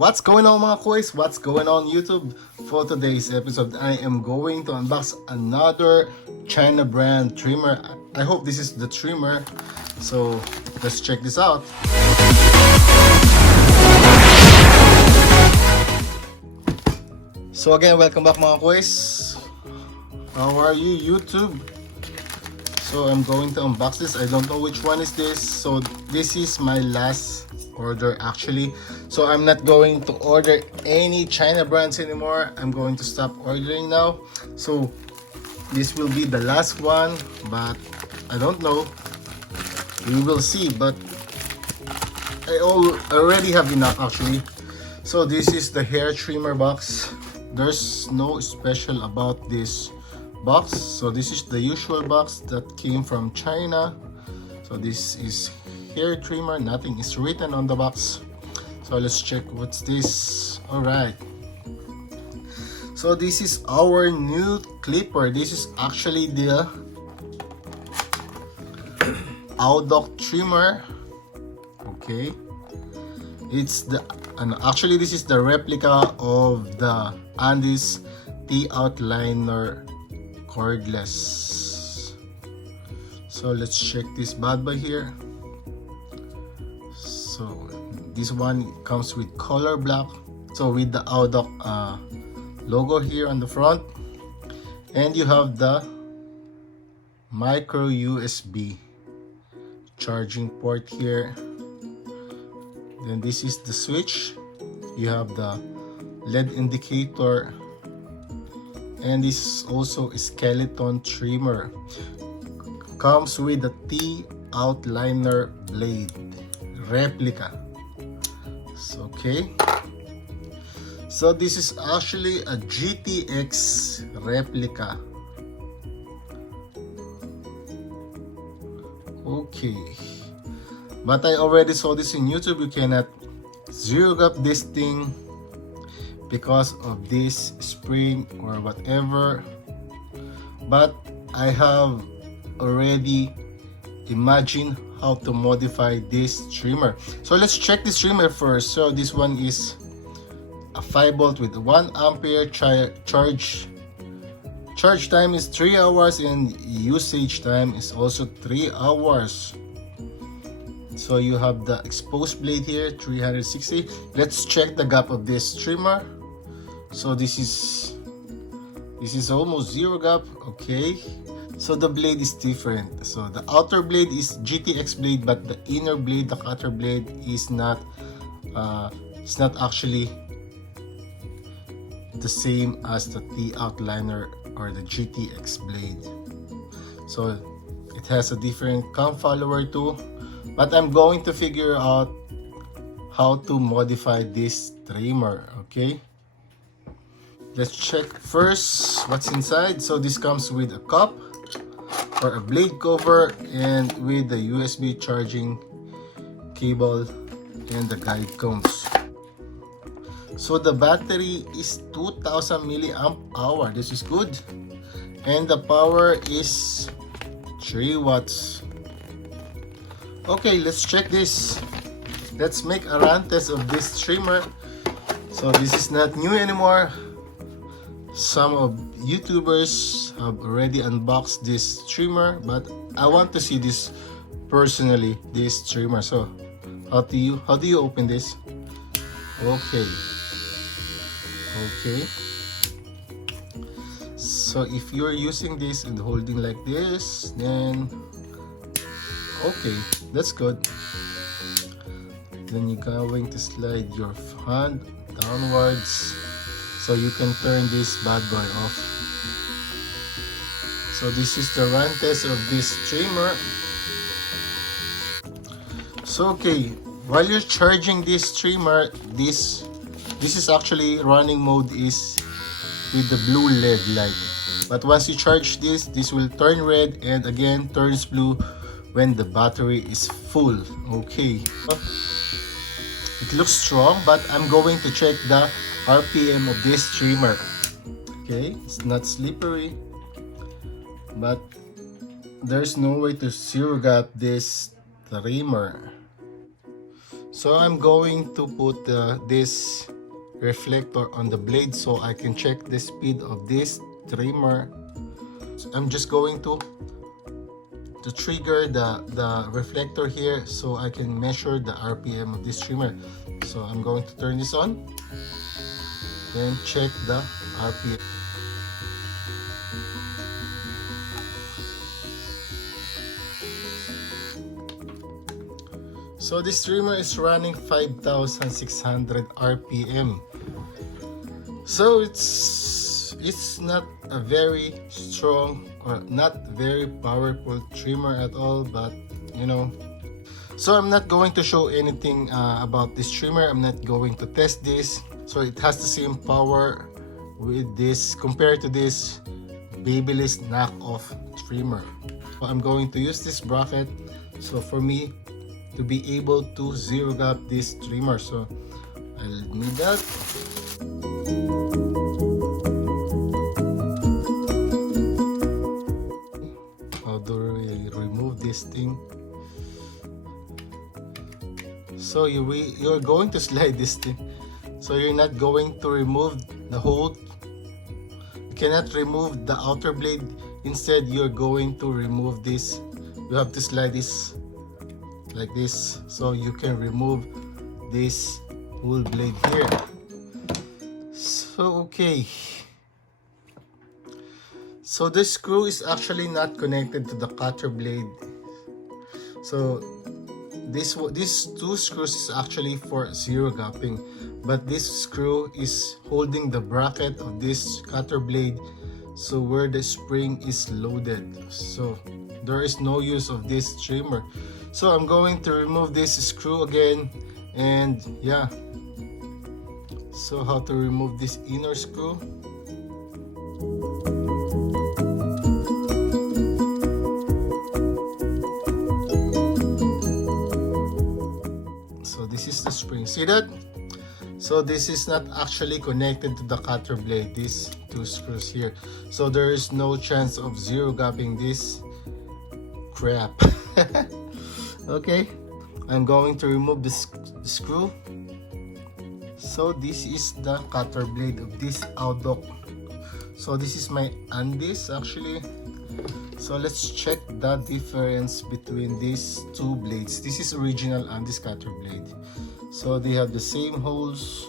What's going on mga koys? What's going on YouTube? For today's episode, I am going to unbox another China brand trimmer. I hope this is the trimmer. So let's check this out. So again, welcome back mga koys. How are you YouTube? So I'm going to unbox this. I don't know which one is this. So this is my last order actually. So I'm not going to order any China brands anymore. I'm going to stop ordering now. So this will be the last one, but I don't know. We will see, but I already have enough actually. So this is the hair trimmer box. There's no special about this box. So this is the usual box that came from China. So this is hair trimmer. Nothing is written on the box. So let's check what's this. All right. So this is our new clipper. This is actually the Audoc trimmer. Okay. It's the actually this is the replica of the Andis T-outliner cordless. So let's check this bad boy here. So this one comes with color black, so with the Audoc logo here on the front, and you have the micro USB charging port here. Then this is the switch. You have the LED indicator, and this is also a skeleton trimmer. Comes with a T-outliner blade replica. So, okay. So this is actually a GTX replica. Okay. But I already saw this in YouTube. You cannot zero gap this thing because of this spring or whatever. But I have already imagined how to modify this trimmer. So let's check this trimmer first. So this one is a 5V with 1 ampere charge. Charge time is 3 hours and usage time is also 3 hours. So you have the exposed blade here, 360. Let's check the gap of this trimmer. So this is almost zero gap. Okay. So the blade is different. So the outer blade is GTX blade, but the inner blade, the cutter blade, is not. It's not actually the same as the T-outliner or the GTX blade. So it has a different cam follower too. But I'm going to figure out how to modify this trimmer. Okay. Let's check first what's inside. So this comes with a cup or a blade cover and with the USB charging cable and the guide cones. So the battery is 2000 milliamp hour. This is good. And the power is 3 watts. Okay, let's check this. Let's make a run test of this trimmer. So this is not new anymore. Some of YouTubers have already unboxed this trimmer, but I want to see this personally, this trimmer. So how do you open this? Okay. So if you're using this and holding like this, then okay, that's good. Then you're going to slide your hand downwards so you can turn this bad boy off. So this is the run test of this trimmer. So okay, while you're charging this trimmer, this is actually running mode is with the blue LED light. But once you charge this will turn red and again turns blue when the battery is full. Okay. It looks strong, but I'm going to check the RPM of this trimmer. Okay, it's not slippery, but there's no way to zero gap this trimmer. So I'm going to put this reflector on the blade so I can check the speed of this trimmer. So I'm just going to trigger the reflector here so I can measure the RPM of this trimmer. So I'm going to turn this on and check the RPM. So this trimmer is running 5,600 RPM. So it's not a very strong or not very powerful trimmer at all, but you know. So I'm not going to show anything about this trimmer. I'm not going to test this. So it has the same power with this compared to this Babyliss knockoff trimmer. So I'm going to use this bracket so for me to be able to zero gap this trimmer. So I'll need that. How do we remove this thing? So you're going to slide this thing. So you're not going to remove the whole. You cannot remove the outer blade. Instead, you're going to remove this. You have to slide this like this so you can remove this whole blade here. So okay. So this screw is actually not connected to the cutter blade. So these two screws is actually for zero gapping, but this screw is holding the bracket of this cutter blade, so where the spring is loaded. So there is no use of this trimmer. So I'm going to remove this screw again, and yeah. So how to remove this inner screw? This is the spring. See that? So this is not actually connected to the cutter blade, these two screws here. So there is no chance of zero gapping this crap. Okay, I'm going to remove the screw. So this is the cutter blade of this Audoc. So this is my Andis actually. So let's check the difference between these two blades. This is original Andis cutter blade. So they have the same holes,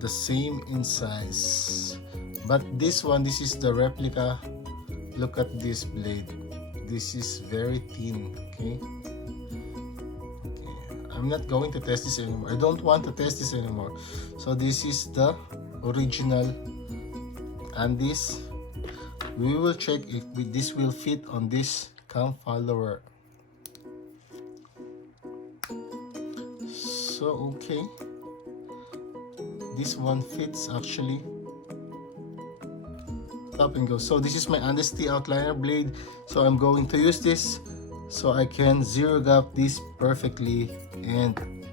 the same in size. But this one, this is the replica. Look at this blade. This is very thin, okay? I'm not going to test this anymore. I don't want to test this anymore. So this is the original Andis. We will check if this will fit on this cam follower. So okay, this one fits actually. Up and go. So this is my Andis T outliner blade. So I'm going to use this so I can zero gap this perfectly and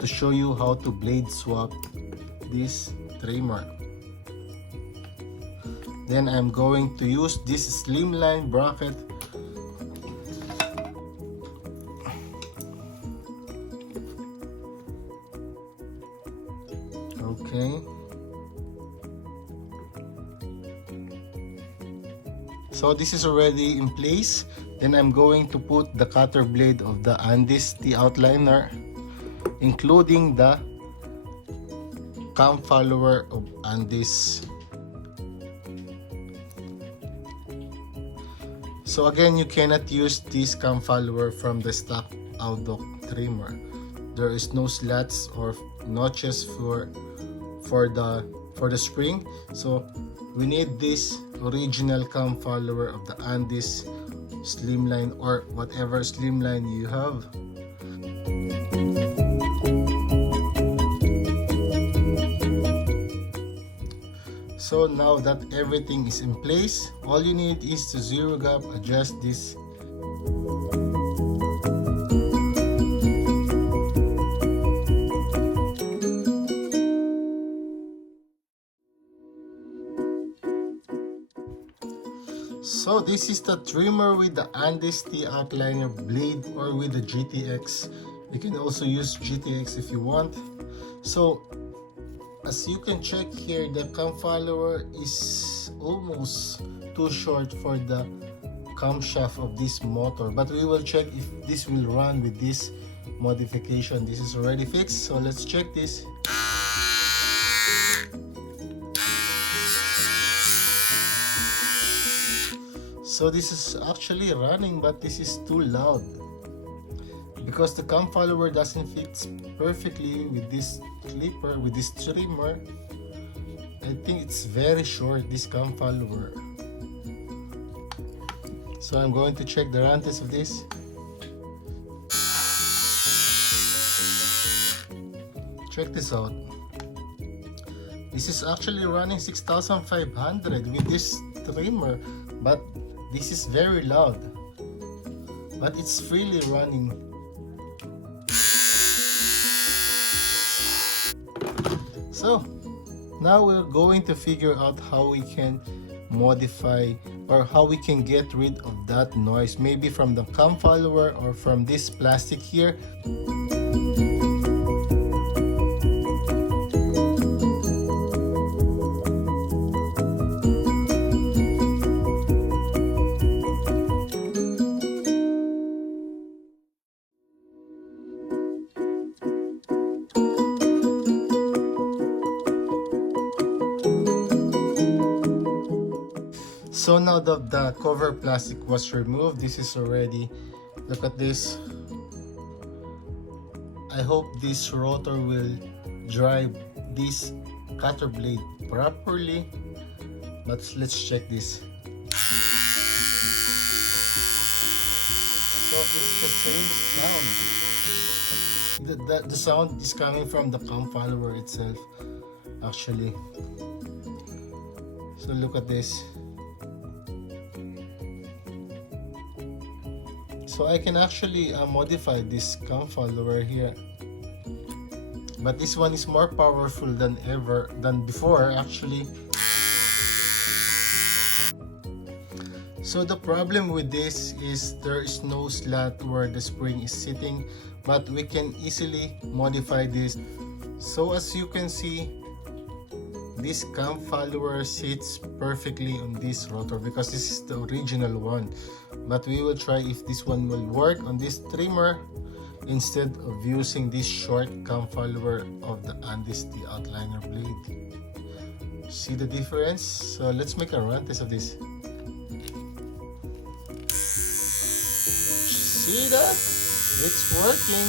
to show you how to blade swap this trimmer. Then I'm going to use this slimline bracket. Okay. So this is already in place. Then I'm going to put the cutter blade of the Andis T outliner, including the cam follower of Andis. So again, you cannot use this cam follower from the stock Audoc trimmer. There is no slats or notches for the spring. So we need this original cam follower of the Andis slimline or whatever slimline you have. So now that everything is in place, all you need is to zero gap adjust this. So this is the trimmer with the Andis T outliner blade or with the GTX. You can also use GTX if you want. So as you can check here, the cam follower is almost too short for the camshaft of this motor, but we will check if this will run with this modification. This is already fixed, so let's check this. So this is actually running, but this is too loud because the cam follower doesn't fit perfectly with this clipper, with this trimmer. I think it's very short, this cam follower. So I'm going to check the run test of this. Check this out. This is actually running 6500 with this trimmer, but this is very loud. But it's freely running. So now we're going to figure out how we can modify or how we can get rid of that noise, maybe from the cam follower or from this plastic here. So now that the cover plastic was removed, this is already, look at this. I hope this rotor will drive this cutter blade properly, but let's check this. So it's the same sound. The sound is coming from the cam follower itself, actually. So look at this. So I can actually modify this cam follower here, but this one is more powerful than before actually. So the problem with this is there is no slot where the spring is sitting, but we can easily modify this. So as you can see, this cam follower sits perfectly on this rotor because this is the original one, but we will try if this one will work on this trimmer instead of using this short cam follower of the Andis T outliner blade. See the difference? So let's make a run test of this. See that? It's working.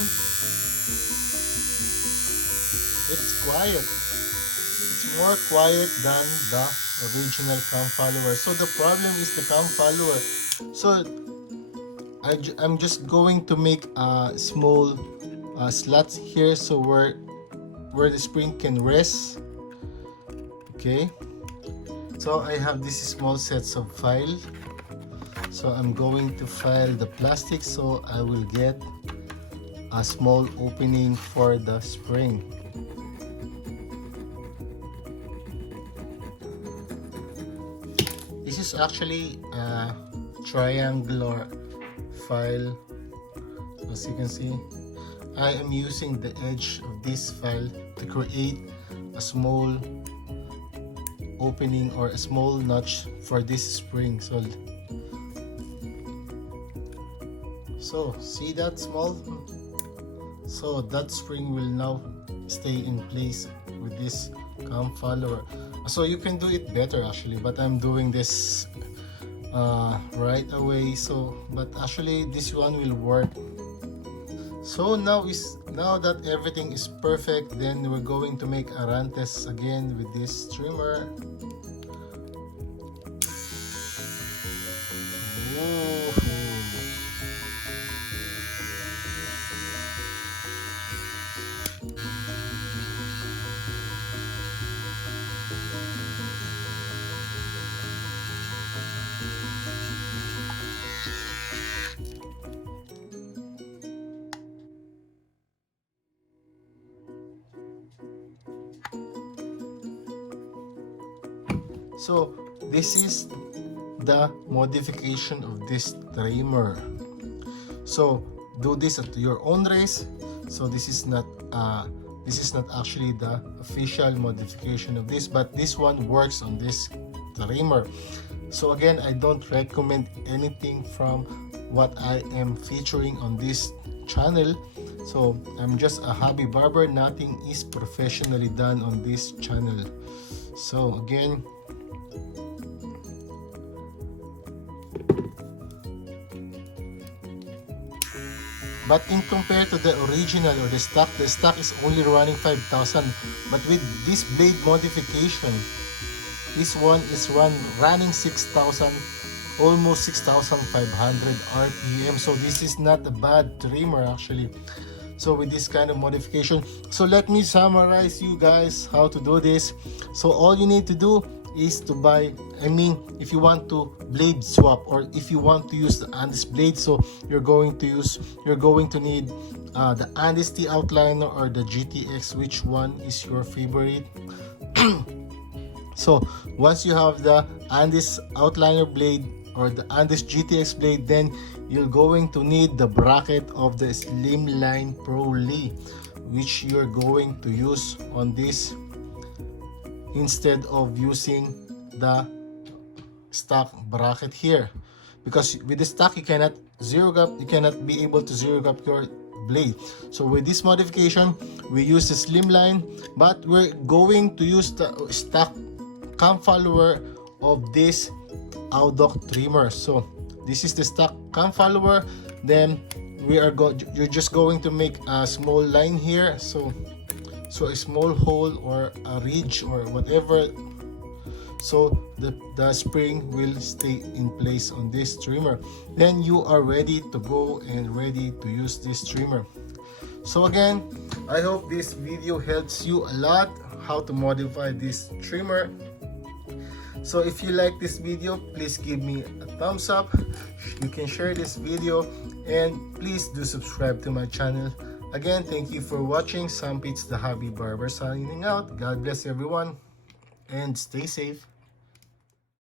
It's quiet. More quiet than the original cam follower. So the problem is the cam follower. So I'm just going to make a small slots here, so where the spring can rest. Okay. So I have these small sets of file. So I'm going to file the plastic, so I will get a small opening for the spring. This is actually a triangular file. As you can see, I am using the edge of this file to create a small opening or a small notch for this spring. So see that small? So that spring will now stay in place with this cam follower. So you can do it better actually, but I'm doing this right away. But actually this one will work. So now that everything is perfect, then we're going to make a run test again with this trimmer. So this is the modification of this trimmer. So do this at your own risk. So this is not actually the official modification of this, but this one works on this trimmer. So again, I don't recommend anything from what I am featuring on this channel. So I'm just a hobby barber. Nothing is professionally done on this channel. So again, but in compared to the original or the stock is only running 5,000. But with this blade modification, this one is running 6,000, almost 6,500 RPM. So this is not a bad trimmer actually. So with this kind of modification, so let me summarize you guys how to do this. So all you need to do is to buy, if you want to blade swap, or if you want to use the Andis blade, so you're going to need the Andis T outliner or the GTX. Which one is your favorite? So once you have the Andis outliner blade or the Andis GTX blade, then you're going to need the bracket of the Slimline Pro Lee, which you're going to use on this instead of using the stock bracket here, because with the stock you cannot be able to zero gap your blade. So with this modification, we use the Slimline, but we're going to use the stock cam follower of this Audoc trimmer. So this is the stock cam follower. Then you're just going to make a small line here, so a small hole or a ridge or whatever, so the spring will stay in place on this trimmer. Then you are ready to go and ready to use this trimmer. So again, I hope this video helps you a lot how to modify this trimmer. So if you like this video, please give me a thumbs up. You can share this video, and please do subscribe to my channel. Again, thank you for watching. Sam Pitts, the Hobby Barber, signing out. God bless everyone and stay safe.